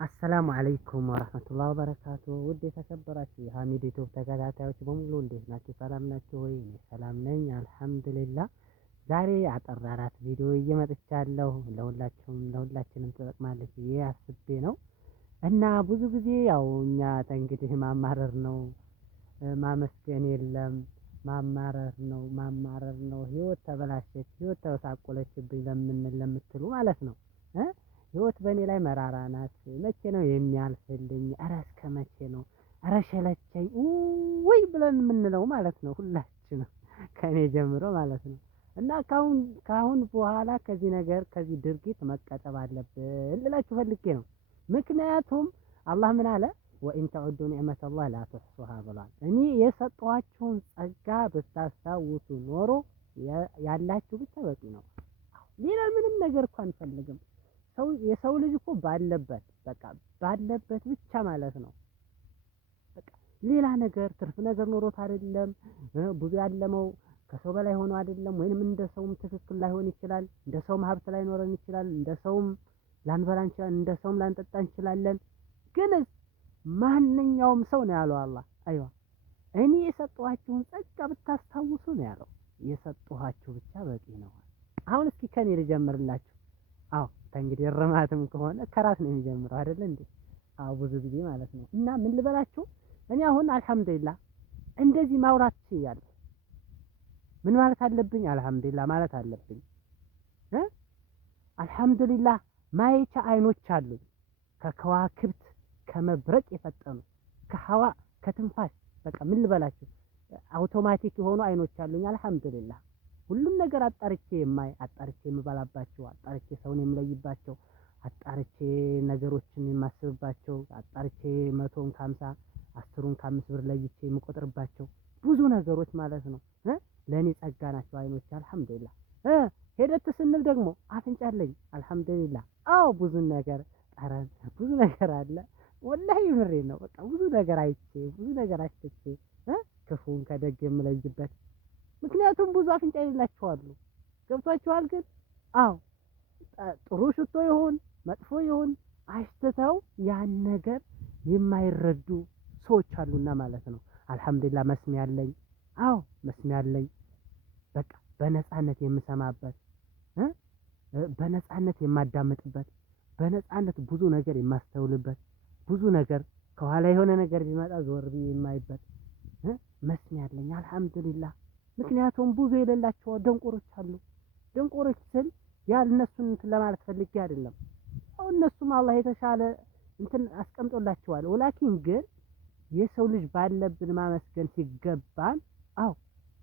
አሰላሙ አለይኩም ወረህመቱላሂ ወበረካቱ። ውድ የተከበራችሁ የሀሚድ ዩቲዩብ ተከታታዮች በሙሉ እንዴት ናችሁ? ሰላም ናችሁ ወይ? እኔ ሰላም ነኝ አልሐምዱሊላህ። ዛሬ አጠር ያላት ቪዲዮ እየመጥቻለሁ። ለሁላችንም ትጠቅማለች ብዬ አስቤ ነው እና ብዙ ጊዜ ያው እኛ እንግዲህ ማማረር ነው ማመስገን የለም ማማረር ነው። ህይወት ተበላሸች፣ ህይወት ተሳቆለችብኝ ለምትሉ ማለት ነው ህይወት በእኔ ላይ መራራ ናት። መቼ ነው የሚያልፍልኝ? ኧረ እስከ መቼ ነው? ኧረ ሸለቸኝ ውይ ብለን የምንለው ማለት ነው ሁላችንም ከእኔ ጀምሮ ማለት ነው። እና ካሁን በኋላ ከዚህ ድርጊት መቀጠብ አለብን ልላችሁ ፈልጌ ነው። ምክንያቱም አላህ ምን አለ? ወኢን ተዑዱ ኒዕመተላህ ላ ትሕሱሃ ብሏል። እኔ የሰጠኋችሁን ጸጋ ብታስታውሱ ኖሮ ያላችሁ ብቻ በቂ ነው። ሌላ ምንም ነገር እኮ አንፈልግም። የሰው ልጅ እኮ ባለበት ብቻ ማለት ነው። በቃ ሌላ ነገር ትርፍ ነገር ኖሮት አይደለም። ብዙ ያለመው ከሰው በላይ ሆኖ አይደለም። ወይንም እንደ ሰውም ትክክል ላይሆን ይችላል። እንደ ሰውም ሀብት ላይኖረን ይችላል። እንደ ሰውም ላንበላ እንችላለን። እንደ ሰውም ላንጠጣ እንችላለን። ግን ማንኛውም ሰው ነው ያለው አላህ። አይዋ እኔ የሰጠኋችሁን ጸጋ ብታስታውሱ ነው ያለው። የሰጠኋችሁ ብቻ በቂ ነው። አሁን እስኪ ከኔ ልጀምርላችሁ። አዎ እንግዲህ እርማትም ከሆነ ከራስ ነው የሚጀምረው አይደል እንዴ? አዎ ብዙ ጊዜ ማለት ነው። እና ምን ልበላችሁ እኔ አሁን አልሐምዱሊላህ እንደዚህ ማውራት ችያለሁ። ምን ማለት አለብኝ? አልሐምዱሊላህ ማለት አለብኝ። አልሐምዱሊላህ ማየቻ አይኖች አሉኝ። ከከዋክብት ከመብረቅ የፈጠኑ ከሀዋ ከትንፋሽ በቃ ምን ልበላችሁ አውቶማቲክ የሆኑ አይኖች አሉኝ። አልሐምዱሊላህ ሁሉም ነገር አጣርቼ አጣርቼ የምበላባቸው፣ አጣርቼ ሰውን የምለይባቸው፣ አጣርቼ ነገሮችን የማስብባቸው፣ አጣርቼ 100ን ከ50 10ን ከ5 ብር ለይቼ የምቆጥርባቸው ብዙ ነገሮች ማለት ነው ለኔ ጸጋ ናቸው አይኖች። አልሐምዱሊላህ ሄደት ስንል ደግሞ አፍንጫ አለኝ። አልሐምዱሊላህ አዎ ብዙ ነገር ጠረን ብዙ ነገር አለ። ወላሂ ምሬ ነው። በቃ ብዙ ነገር አይቼ ብዙ ነገር አሽትቼ ክፉን ከደግ የምለይበት ምክንያቱም ብዙ አፍንጫ የሌላቸው አሉ። ገብቷችኋል? ግን አዎ ጥሩ ሽቶ ይሁን መጥፎ ይሁን አሽትተው ያን ነገር የማይረዱ ሰዎች አሉና ማለት ነው። አልሐምዱሊላህ መስሚያ አለኝ። አዎ መስሚያ አለኝ። በቃ በነፃነት የምሰማበት በነፃነት የማዳምጥበት በነፃነት ብዙ ነገር የማስተውልበት ብዙ ነገር ከኋላ የሆነ ነገር ቢመጣ ዞር ብዬ የማይበት መስሚያ አለኝ። አልሐምዱሊላህ ምክንያቱም ብዙ የሌላቸው ደንቆሮች አሉ። ደንቆሮች ስል እነሱን ለማለት ፈልጌ አይደለም። አሁን እነሱም አላህ የተሻለ አስቀምጦላቸዋል። ወላኪን ግን የሰው ልጅ ባለብን ማመስገን ሲገባን አዎ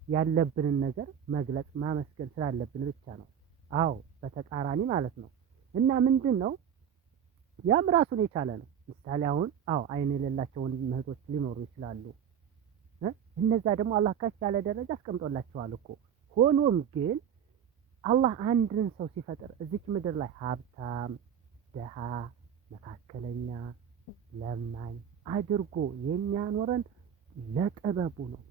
ያለብንን ነገር መግለጽ ማመስገን ስላለብን ብቻ ነው። አዎ በተቃራኒ ማለት ነው። እና ምንድነው ያም ራሱን የቻለ ነው። ምሳሌ አሁን አይን የሌላቸው እህቶች ሊኖሩ ይችላሉ። እነዛ ደግሞ አላህ ከፍ ያለ ደረጃ አስቀምጦላቸዋል እኮ። ሆኖም ግን አላህ አንድን ሰው ሲፈጥር እዚች ምድር ላይ ሀብታም፣ ደሃ፣ መካከለኛ፣ ለማኝ አድርጎ የሚያኖረን ለጥበቡ ነው።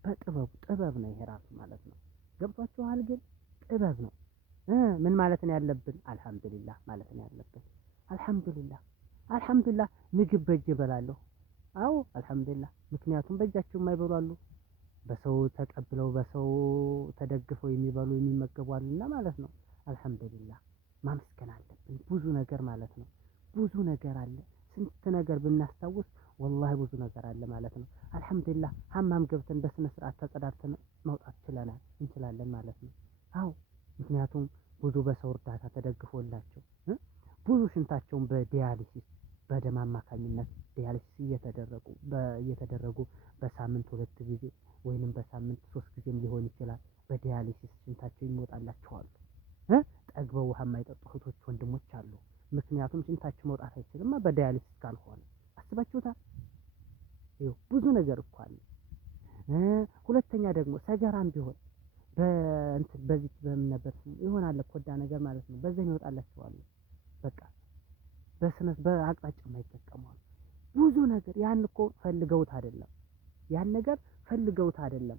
ጥበብ ነው ይሄ ራሱ ማለት ነው። ገብቷችኋል? ግን ጥበብ ነው። ምን ማለት ነው ያለብን? አልሐምዱሊላህ ማለት ነው ያለብን። አልሐምዱሊላህ ምግብ በእጅ እበላለሁ። አዎ አልሐምዱሊላህ። ምክንያቱም በእጃቸው የማይበሉ አሉ። በሰው ተቀብለው በሰው ተደግፈው የሚበሉ የሚመገቡ አሉና ማለት ነው። አልሐምዱሊላህ ማመስገን አለብን። ብዙ ነገር ማለት ነው። ብዙ ነገር አለ። ስንት ነገር ብናስታውስ ወላሂ ብዙ ነገር አለ ማለት ነው። አልሐምዱሊላህ ሀማም ገብተን በስነ ስርዓት ተጸዳድተን መውጣት እንችላለን ማለት ነው። አዎ ምክንያቱም ብዙ በሰው እርዳታ ተደግፎላቸው ብዙ ሽንታቸውን በዲያሊሲስ በደም አማካኝነት ዲያሊሲስ እየተደረጉ በሳምንት 2 ጊዜ ወይንም በሳምንት 3 ጊዜም ሊሆን ይችላል በዲያሊሲስ ሽንታቸው ይወጣላቸዋል። ጠግበው ውሃ የማይጠጡ እህቶች ወንድሞች አሉ። ምክንያቱም ሽንታቸው መውጣት አይችልም በዲያሊሲስ ካልሆነ። አስባችሁታል? ብዙ ነገር እኮ አለ። ሁለተኛ ደግሞ ሰገራም ቢሆን በዚህ በምን ነበር ይሆናል ኮዳ ነገር ማለት ነው። በዛ ይወጣላቸዋል። በቃ በአቅጣጫ የማይጠቀመው ብዙ ነገር ያን እኮ ፈልገውት አይደለም። ያን ነገር ፈልገውት አይደለም።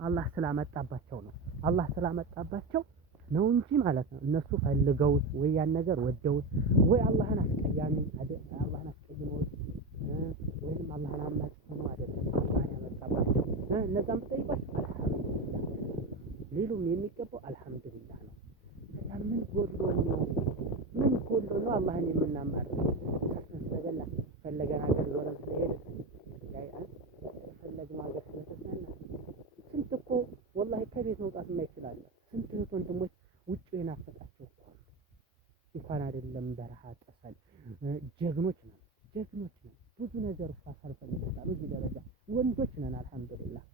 አላህ ስላመጣባቸው ነው። አላህ ስላመጣባቸው ነው እንጂ ማለት ነው። እነሱ ፈልገውት ወይ ያን ነገር ወደውት ወይ አላህን አላህን የምናማርር ሰርተን ስለበላ ፈለገን ሀገር ዞረን ስለሄደ የፈለግነው ሀገር ስለተዝናና ስንት እኮ ወላሂ ከቤት መውጣት የማይችላለ ስንት እህት ወንድሞች ውጭ የናፈቃቸው እኮ እንኳን አይደለም በረሃ ጠሰን ጀግኖች ነን ብዙ ነገር እኮ አሳልፈን ይመጣሉ እዚህ ደረጃ ወንዶች ነን አልሐምዱሊላህ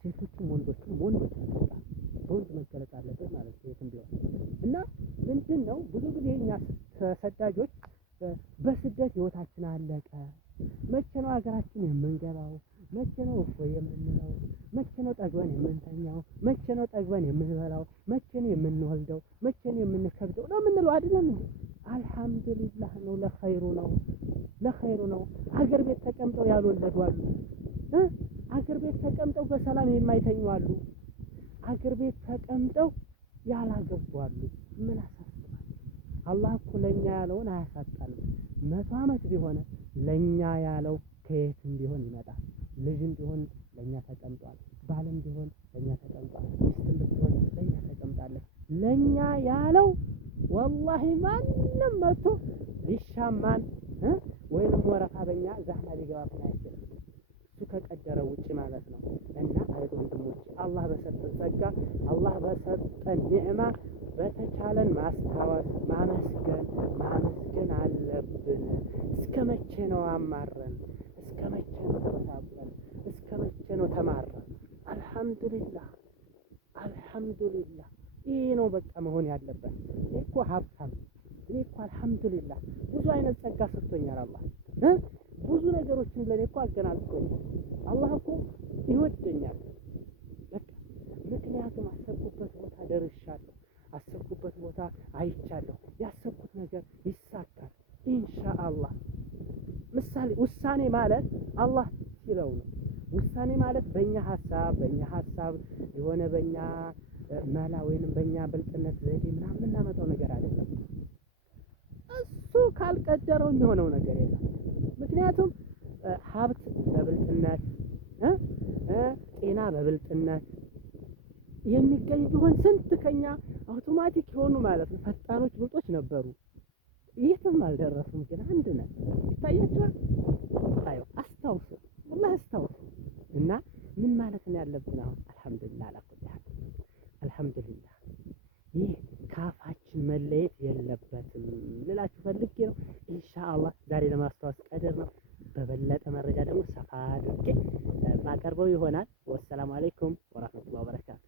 ሴቶችም ወንዶች ነን በቃ በወንድ መገለጽ አለበት ማለት ነው የትም ቢሆን እና ምንድን ነው ብዙ ጊዜ እኛ ተሰዳጆች በስደት ህይወታችን አለቀ መቼ ነው ሀገራችን የምንገባው መቼ ነው እፎይ የምንለው መቼ ነው ጠግበን የምንተኛው መቼ ነው ጠግበን የምንበላው መቼ ነው የምንወልደው መቼ ነው የምንከብደው ነው የምንለው አይደለም እንዴ አልሐምዱሊላህ ነው ለኸይሩ ነው ሀገር ቤት ተቀምጠው ያልወለዱ አሉ ሀገር ቤት ተቀምጠው በሰላም የማይተኙ አሉ ሀገር ቤት ተቀምጠው ያላገቡ አሉ ምን አሳስባል አላህ እኮ ለኛ ያለውን አያሳጣንም 100 ዓመት ቢሆን ለኛ ያለው ከየትም ቢሆን ይመጣል ልጅም ቢሆን ለኛ ተቀምጧል ባልም ቢሆን ለኛ ተቀምጧል ሚስትም ብትሆን ለኛ ተቀምጣለች ለኛ ያለው ወላሂ ማንም መጥቶ ሊሻማን ወይንም ወረፋ በኛ ዛህማ ሊገባብን አይችልም እሱ ከቀደረው ውጪ ማለት ነው እና አይቶ ወንድሞች አላህ በሰጠን ጸጋ አላህ በሰጠን ኒዕማ በተቻለን ማስታወስ ማመስገን አለብን እስከ መቼ ነው አማረን እስከ መቼ ነው ተሳብረን እስከ መቼ ነው ተማረን አልሐምዱሊላህ ይሄ ነው በቃ መሆን ያለበት እኔ እኮ ሀብታም እኔ እኮ አልሐምዱሊላህ ብዙ አይነት ጸጋ ሰጥቶኛል አላህ ብዙ ነገሮችን ለኔ እኮ አገናዝቶኛል አላህ እኮ ይወደኛል በቃ ምክንያቱም አሰብኩበት ቦታ ደርሻለሁ አሰብኩበት ቦታ አይቻለሁ ያሰብኩት ነገር ይሳካል ኢንሻአላህ ምሳሌ ውሳኔ ማለት አላህ ሲለው ነው ውሳኔ ማለት በእኛ ሀሳብ የሆነ በእኛ መላ ወይንም በእኛ ብልጥነት ዘዴ ምናምን እናመጣው ነገር አይደለም እሱ ካልቀደረው የሚሆነው ነገር የለም ምክንያቱም ሀብት በብልጥነት ጤና በብልጥነት የሚገኝ ቢሆን ስንት ከኛ አውቶማቲክ የሆኑ ማለት ነው ፈጣኖች ብልጦች ነበሩ የትም አልደረሱም ግን አንድ ነን ይታያችኋል አስታውሱ እና ምን ማለት ነው ያለብን አሁን አልሐምዱሊላህ አልሐምዱሊላህ ይህ ካፋችን መለየት የለበትም ልላችሁ ፈልጌ ነው ኢንሻአላህ ዛሬ ለማስታወስ ቀደር ነው በበለጠ መረጃ ደግሞ ሰፋ አድርጌ ማቀርበው ይሆናል ወሰላሙ አለይኩም ወራህመቱላሂ ወበረካቱ